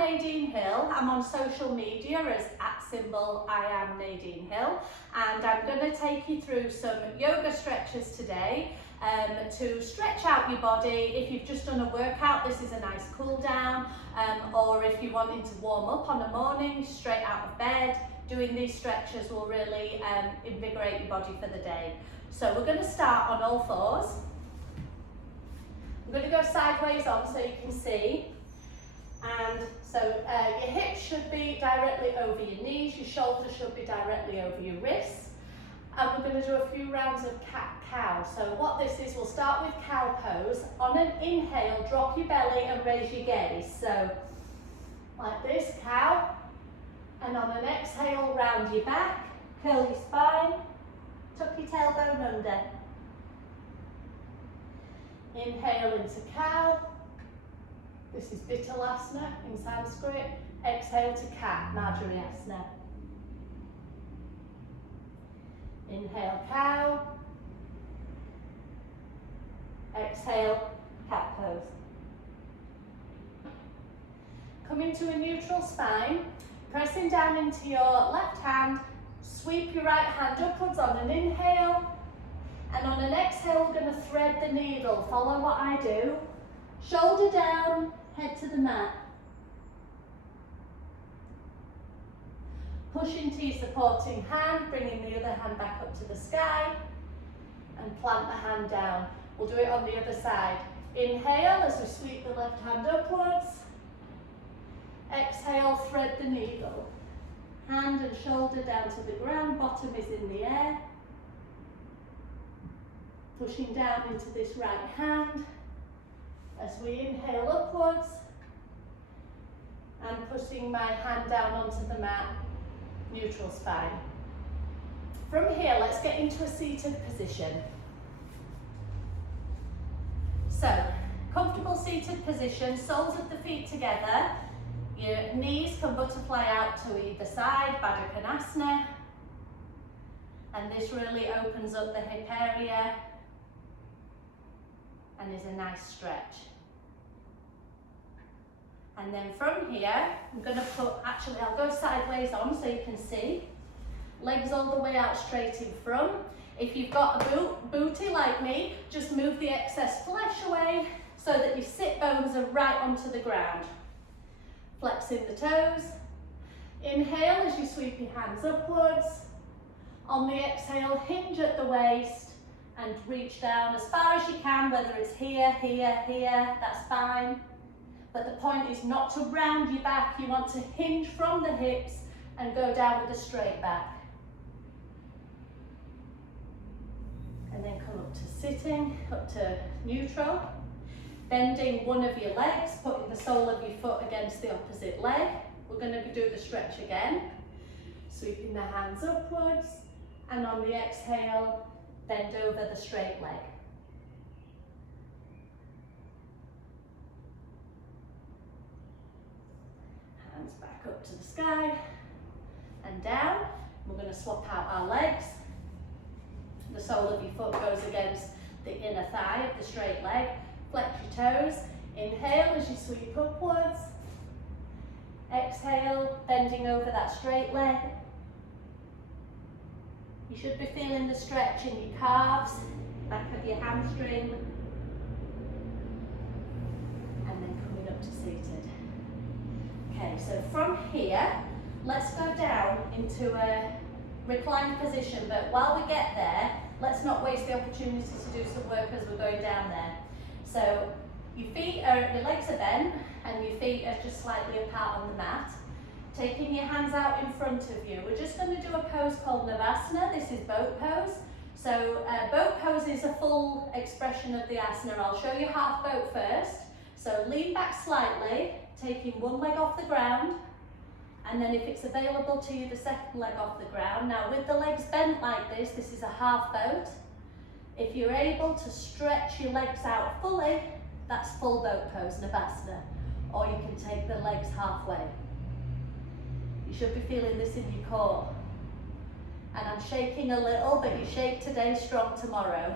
Nadine Hill. I'm on social media as @I am Nadine Hill, and I'm going to take you through some yoga stretches today to stretch out your body. If you've just done a workout, this is a nice cool down, or if you're wanting to warm up on a morning straight out of bed, doing these stretches will really invigorate your body for the day. So we're going to start on all fours. I'm going to go sideways on so you can see. And so your hips should be directly over your knees, your shoulders should be directly over your wrists. And we're going to do a few rounds of cat-cow. So what this is, we'll start with cow pose. On an inhale, drop your belly and raise your gaze. So like this, cow. And on an exhale, round your back, curl your spine, tuck your tailbone under. Inhale into cow. This is Vittalasana in Sanskrit. Exhale to cat, Madhyasana. Inhale, cow. Exhale, cat pose. Come into a neutral spine, pressing down into your left hand. Sweep your right hand upwards on an inhale. And on an exhale, we're going to thread the needle. Follow what I do. Shoulder down, head to the mat. Push into your supporting hand, bringing the other hand back up to the sky. And plant the hand down. We'll do it on the other side. Inhale as we sweep the left hand upwards. Exhale, thread the needle. Hand and shoulder down to the ground, bottom is in the air. Pushing down into this right hand as we inhale upwards and pushing my hand down onto the mat, neutral spine. From here, let's get into a seated position. So, comfortable seated position, soles of the feet together, your knees can butterfly out to either side, Baddha Konasana, and this really opens up the hip area and is a nice stretch. And then from here, I'm going to I'll go sideways on so you can see. Legs all the way out straight in front. If you've got a booty like me, just move the excess flesh away so that your sit bones are right onto the ground. Flexing the toes. Inhale as you sweep your hands upwards. On the exhale, hinge at the waist and reach down as far as you can, whether it's here, here, here, that's fine. But the point is not to round your back, you want to hinge from the hips and go down with a straight back. And then come up to sitting, up to neutral. Bending one of your legs, putting the sole of your foot against the opposite leg. We're going to do the stretch again. Sweeping the hands upwards, and on the exhale, bend over the straight leg. Hands back up to the sky and down. We're going to swap out our legs. The sole of your foot goes against the inner thigh of the straight leg. Flex your toes. Inhale as you sweep upwards. Exhale, bending over that straight leg. You should be feeling the stretch in your calves, back of your hamstring. And then coming up to seated. Okay, so from here, let's go down into a reclined position, but while we get there, let's not waste the opportunity to do some work as we're going down there. So your legs are bent and your feet are just slightly apart on the mat. Taking your hands out in front of you, we're just going to do a pose called Navasana. This is boat pose. So boat pose is a full expression of the asana. I'll show you half boat first. So lean back slightly, taking one leg off the ground, and then if it's available to you, the second leg off the ground. Now with the legs bent like this, this is a half boat. If you're able to stretch your legs out fully, that's full boat pose, Navasana. Or you can take the legs halfway. You should be feeling this in your core. And I'm shaking a little, but you shake today, strong tomorrow.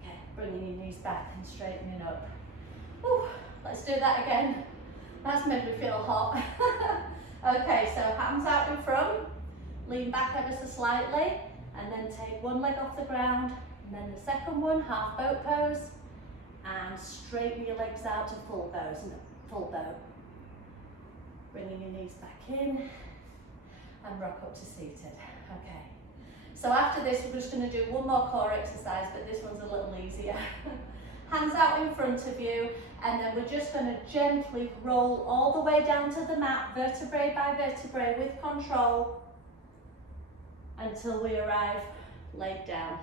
Okay, bringing your knees back and straightening up. Let's do that again. That's made me feel hot. Okay, so hands out in front, lean back ever so slightly, and then take one leg off the ground, and then the second one, half boat pose, and straighten your legs out to full boat. Bringing your knees back in, and rock up to seated. Okay. So after this, we're just going to do one more core exercise, but this one's a little easier. Hands out in front of you, and then we're just going to gently roll all the way down to the mat, vertebrae by vertebrae with control, until we arrive laid down.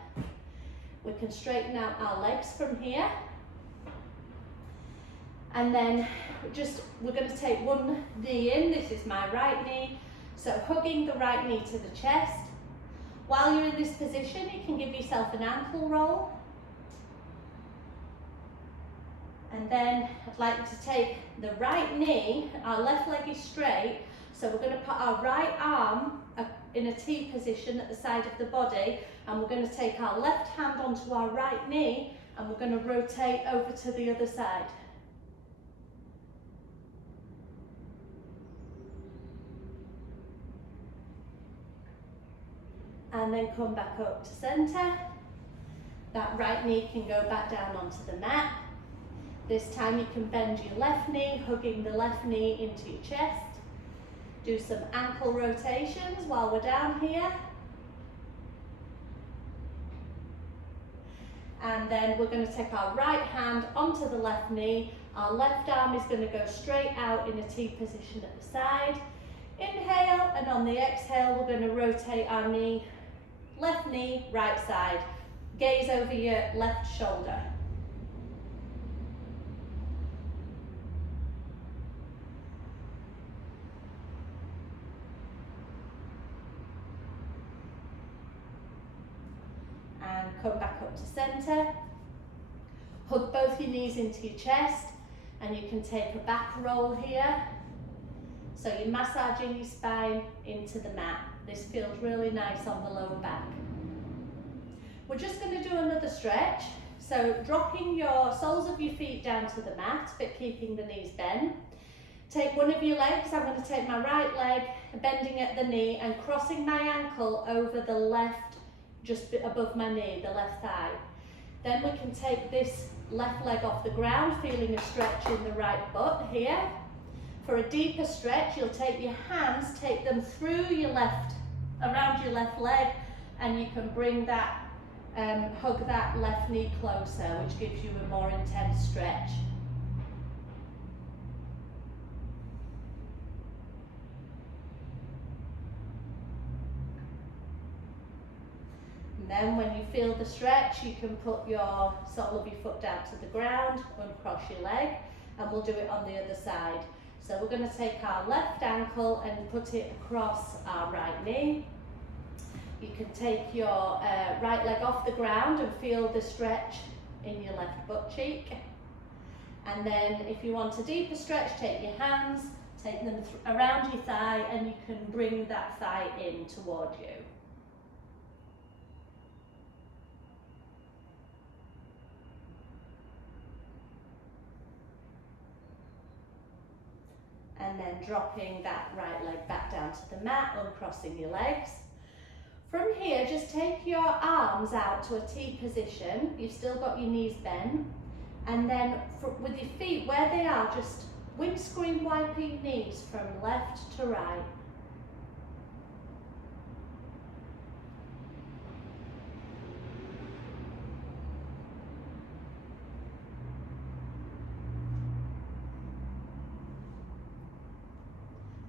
We can straighten out our legs from here, and then we're going to take one knee in. This is my right knee, so hugging the right knee to the chest. While you're in this position, you can give yourself an ankle roll. And then I'd like you to take the right knee, our left leg is straight, so we're going to put our right arm in a T position at the side of the body, and we're going to take our left hand onto our right knee, and we're going to rotate over to the other side. And then come back up to centre. That right knee can go back down onto the mat. This time you can bend your left knee, hugging the left knee into your chest. Do some ankle rotations while we're down here. And then we're going to take our right hand onto the left knee. Our left arm is going to go straight out in a T position at the side. Inhale, and on the exhale, we're going to rotate our knee, left knee, right side. Gaze over your left shoulder. And come back up to centre. Hug both your knees into your chest, and you can take a back roll here. So you're massaging your spine into the mat. This feels really nice on the lower back. We're just going to do another stretch. So dropping your soles of your feet down to the mat, but keeping the knees bent. Take one of your legs. I'm going to take my right leg, bending at the knee and crossing my ankle over the left, just above my knee, the left thigh. Then we can take this left leg off the ground, feeling a stretch in the right butt here. For a deeper stretch, you'll take your hands, take them through your left, around your left leg, and you can bring that, hug that left knee closer, which gives you a more intense stretch. And then when you feel the stretch, you can put your sole of your foot down to the ground, uncross your leg, and we'll do it on the other side. So we're going to take our left ankle and put it across our right knee. You can take your right leg off the ground and feel the stretch in your left butt cheek. And then if you want a deeper stretch, take your hands, take them around your thigh, and you can bring that thigh in toward you. And then dropping that right leg back down to the mat, uncrossing your legs. From here, just take your arms out to a T position. You've still got your knees bent. And then with your feet where they are, just windscreen wipe your knees from left to right.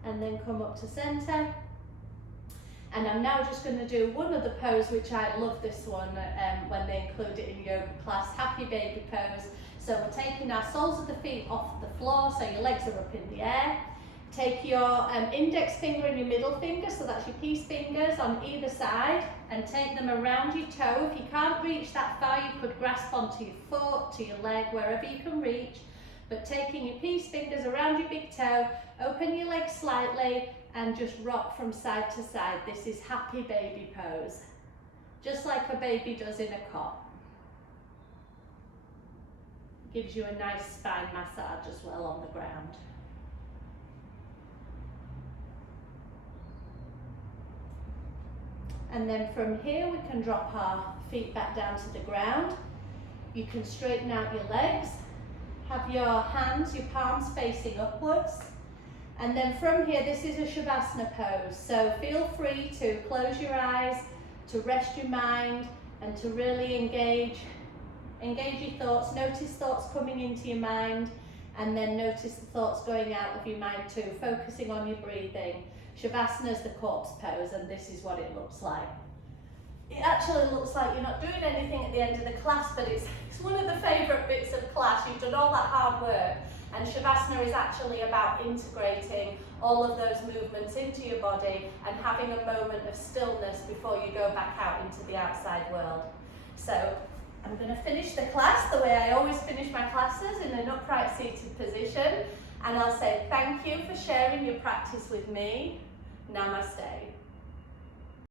And then come up to centre. And I'm now just going to do one other pose, which I love this one when they include it in yoga class, happy baby pose. So we're taking our soles of the feet off the floor, so your legs are up in the air. Take your index finger and your middle finger, so that's your peace fingers on either side, and take them around your toe. If you can't reach that far, you could grasp onto your foot, to your leg, wherever you can reach. But taking your peace fingers around your big toe, open your legs slightly and just rock from side to side. This is happy baby pose, just like a baby does in a cot. Gives you a nice spine massage as well on the ground. And then from here we can drop our feet back down to the ground. You can straighten out your legs. Have your hands, your palms facing upwards. And then from here, this is a Shavasana pose. So feel free to close your eyes, to rest your mind, and to really engage your thoughts. Notice thoughts coming into your mind, and then notice the thoughts going out of your mind too, focusing on your breathing. Shavasana is the corpse pose, and this is what it looks like. It actually looks like you're not doing anything at the end of the class, but it's one of the favourite bits of class. You've done all that hard work, and Shavasana is actually about integrating all of those movements into your body and having a moment of stillness before you go back out into the outside world. So I'm going to finish the class the way I always finish my classes, in an upright seated position, and I'll say thank you for sharing your practice with me. Namaste.